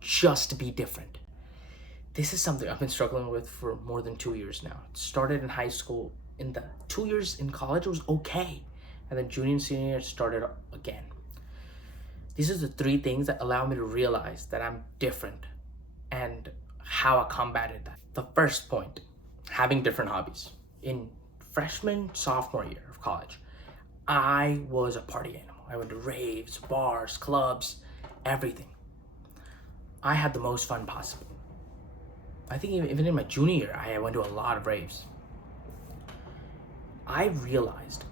just to be different. This is something I've been struggling with for more than 2 years now. It started in high school. In the 2 years in college, it was okay. And then junior and senior year, it started again. These are the three things that allow me to realize that I'm different and how I combated that. The first point, having different hobbies. In freshman, sophomore year of college, I was a party animal. I went to raves, bars, clubs, everything. I had the most fun possible. I think even in my junior year, I went to a lot of raves. I realized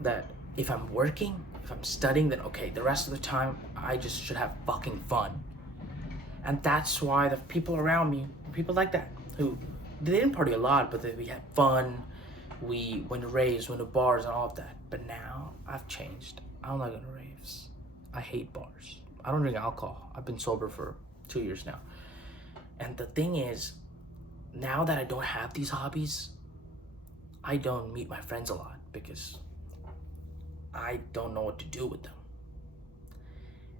that if I'm working, if I'm studying, then okay, the rest of the time, I just should have fucking fun. And that's why the people around me, people like that, who they didn't party a lot, but we had fun. We went to raves, went to bars, and all of that. But now I've changed. I don't like going to raves. I hate bars. I don't drink alcohol. I've been sober for 2 years now. And the thing is, now that I don't have these hobbies, I don't meet my friends a lot because I don't know what to do with them.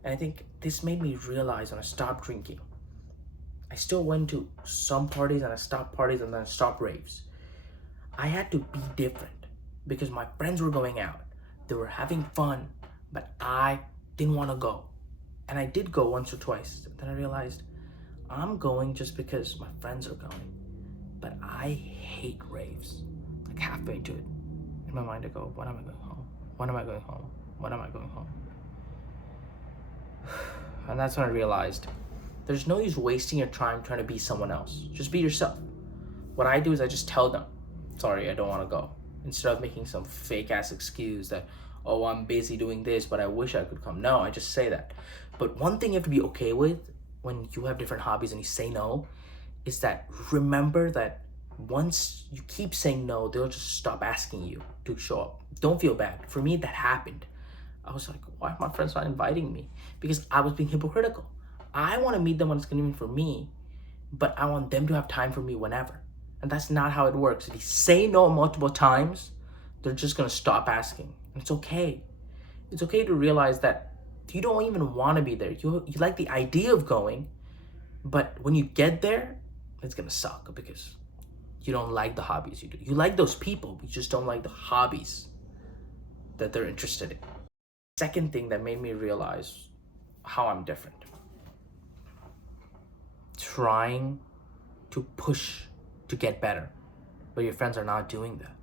And I think this made me realize when I stopped drinking, I still went to some parties and I stopped parties and then I stopped raves. I had to be different because my friends were going out. They were having fun, but I didn't want to go. And I did go once or twice. Then I realized I'm going just because my friends are going. But I hate raves. Like halfway into it, in my mind I go, when am I going home? When am I going home? When am I going home? And that's when I realized there's no use wasting your time trying to be someone else. Just be yourself. What I do is I just tell them, sorry, I don't want to go. Instead of making some fake ass excuse that, oh, I'm busy doing this, but I wish I could come. No, I just say that. But one thing you have to be okay with when you have different hobbies and you say no is that remember that once you keep saying no, they'll just stop asking you to show up. Don't feel bad. For me, that happened. I was like, why are my friends not inviting me? Because I was being hypocritical. I want to meet them when it's convenient for me, but I want them to have time for me whenever. And that's not how it works. If you say no multiple times, they're just going to stop asking. And it's okay. It's okay to realize that you don't even want to be there. You like the idea of going, but when you get there, it's going to suck because you don't like the hobbies you do. You like those people, but you just don't like the hobbies that they're interested in. Second thing that made me realize how I'm different. Trying to push to get better, but your friends are not doing that.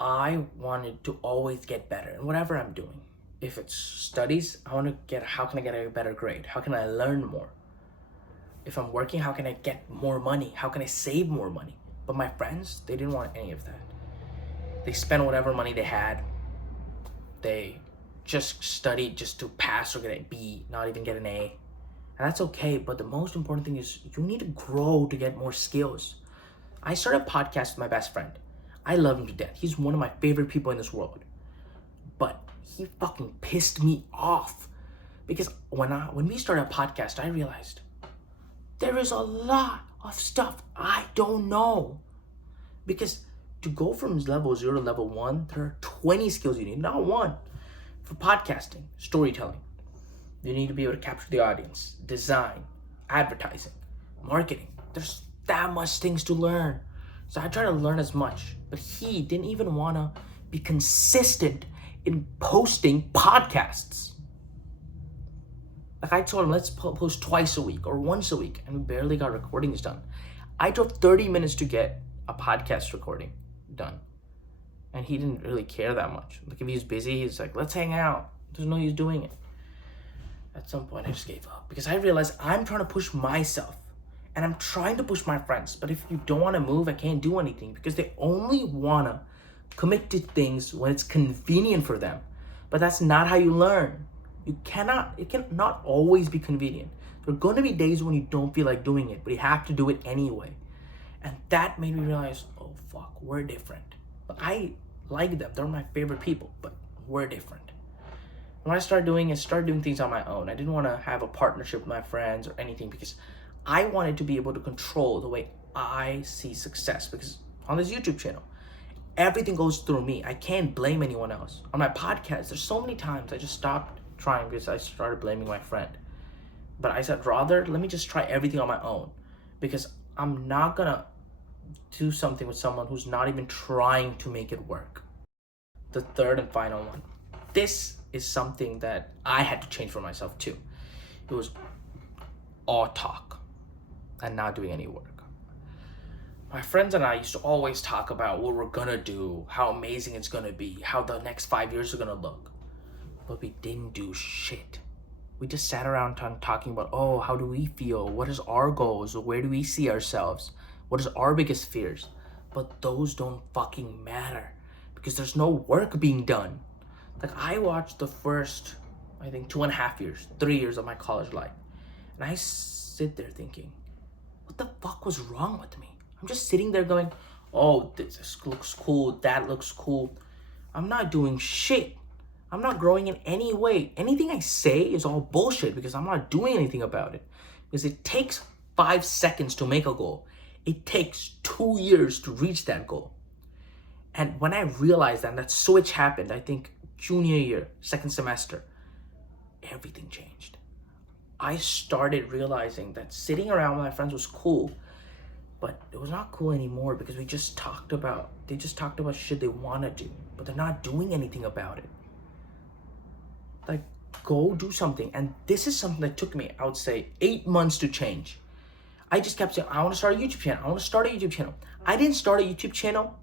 I wanted to always get better in whatever I'm doing. If it's studies, I want to get, how can I get a better grade? How can I learn more? If I'm working, how can I get more money? How can I save more money? But my friends, they didn't want any of that. They spent whatever money they had. They just studied just to pass or get a B, not even get an A. And that's okay, but the most important thing is you need to grow to get more skills. I started a podcast with my best friend. I love him to death. He's one of my favorite people in this world. But he fucking pissed me off. Because when we started a podcast, I realized there is a lot of stuff I don't know. Because to go from level 0 to level 1, there are 20 skills you need, not one. For podcasting, storytelling, you need to be able to capture the audience, design, advertising, marketing. There's that much things to learn. So I try to learn as much, but he didn't even want to be consistent in posting podcasts. Like I told him, let's post twice a week or once a week, and we barely got recordings done. I drove 30 minutes to get a podcast recording done, and he didn't really care that much. Like if he was busy, he's like, let's hang out. There's no use doing it. At some point, I just gave up because I realized I'm trying to push myself and I'm trying to push my friends. But if you don't want to move, I can't do anything because they only want to commit to things when it's convenient for them. But that's not how you learn. It cannot always be convenient. There are going to be days when you don't feel like doing it, but you have to do it anyway. And that made me realize, oh fuck, we're different. But I like them. They're my favorite people, but we're different. When I started doing things on my own. I didn't want to have a partnership with my friends or anything because I wanted to be able to control the way I see success. Because on this YouTube channel, everything goes through me. I can't blame anyone else. On my podcast, there's so many times I just stopped trying because I started blaming my friend. But I said, rather, let me just try everything on my own, because I'm not gonna do something with someone who's not even trying to make it work. The third and final one. This is something that I had to change for myself too. It was all talk and not doing any work. My friends and I used to always talk about what we're gonna do, how amazing it's gonna be, how the next 5 years are gonna look. But we didn't do shit. We just sat around talking about, oh, how do we feel? What is our goals? Where do we see ourselves? What is our biggest fears? But those don't fucking matter because there's no work being done. Like, I watched the first, I think, 2.5 years, 3 years of my college life. And I sit there thinking, what the fuck was wrong with me? I'm just sitting there going, oh, this looks cool, that looks cool. I'm not doing shit. I'm not growing in any way. Anything I say is all bullshit because I'm not doing anything about it. Because it takes 5 seconds to make a goal. It takes 2 years to reach that goal. And when I realized that switch happened, I think junior year, second semester, everything changed. I started realizing that sitting around with my friends was cool, but it was not cool anymore because they just talked about shit they want to do, but they're not doing anything about it. Like, go do something. And this is something that took me, I would say, 8 months to change. I just kept saying, I want to start a YouTube channel. I want to start a YouTube channel. I didn't start a YouTube channel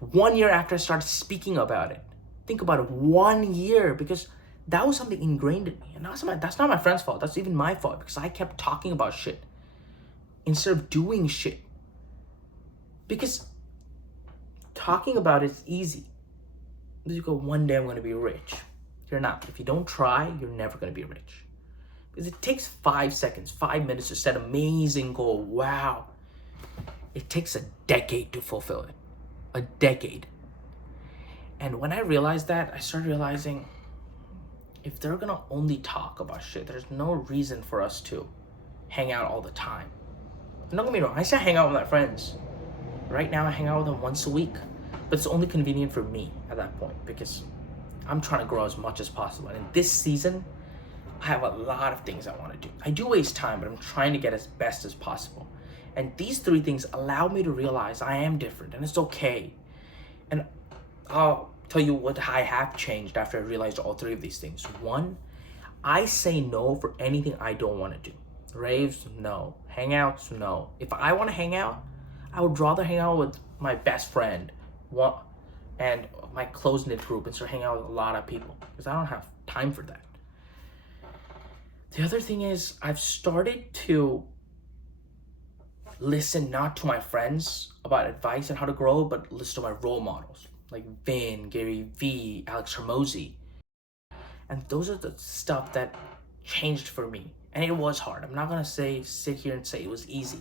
1 year after I started speaking about it. Think about it, 1 year, because that was something ingrained in me. And that's not my friend's fault. That's even my fault because I kept talking about shit instead of doing shit. Because talking about it is easy. You go, one day I'm going to be rich. You're not. If you don't try, you're never going to be rich. Because it takes 5 seconds, 5 minutes to set an amazing goal. Wow. It takes a decade to fulfill it. A decade. And when I realized that, I started realizing if they're going to only talk about shit, there's no reason for us to hang out all the time. And don't get me wrong, I still hang out with my friends. Right now, I hang out with them once a week. But it's only convenient for me at that point because I'm trying to grow as much as possible. And in this season, I have a lot of things I want to do. I do waste time, but I'm trying to get as best as possible. And these 3 things allow me to realize I am different and it's okay. And I'll tell you what I have changed after I realized all 3 of these things. 1, I say no for anything I don't want to do. Raves, no. Hangouts, no. If I want to hang out, I would rather hang out with my best friend and my close-knit group instead of hanging out with a lot of people because I don't have time for that. The other thing is I've started to listen not to my friends about advice on how to grow, but listen to my role models like Vin, Gary Vee, Alex Hormozy. And those are the stuff that changed for me. And it was hard. I'm not gonna sit here and say it was easy.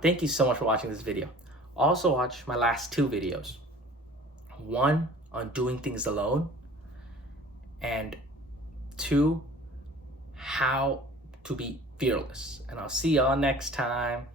Thank you so much for watching this video. Also watch my last 2 videos. 1 on doing things alone, and 2, how to be fearless. And I'll see y'all next time.